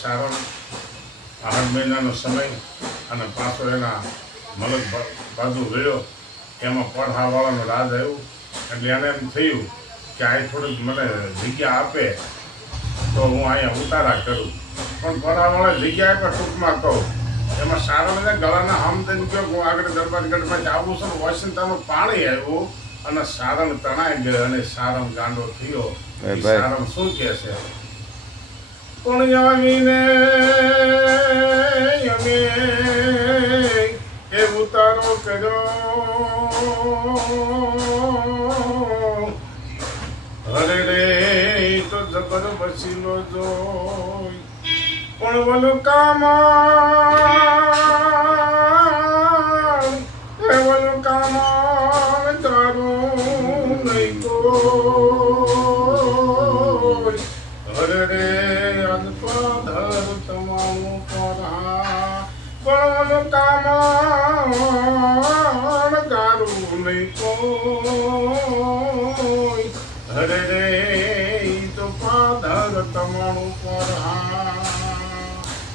સારણ 8 મહિનાનો સમય અને પાછો એના મલક બાજુ ગયો એમાં પડહાવાળાનો રાજ આવ્યું એટલે એને એમ થયું કે આ થોડીક મને જગ્યા આપે તો હું અહીંયા ઉતારા કરું પણ પડહાવાળા જગ્યા આપે ટૂંકમાં કહું એમાં સારણને ગળાના હમદન ગયો હું આગળ દરબારગઢમાં આવું છું વસંતાનું પાણી આવ્યું અને સારણ તણાઈ ગયો અને સારણ ગાંડો થયો. સારણ શું કહે છે? પણ આવીને અમે એ ઉતારો કર્યો હરે રે તો જબર વસીલો જોઈ પણ વલું કામ તારું નહીં કોઈ હરે રે અનપધર તમારું પરા પણ કામ તારું નહીં કોઈ હરે રે તો પાધર તમારું પરા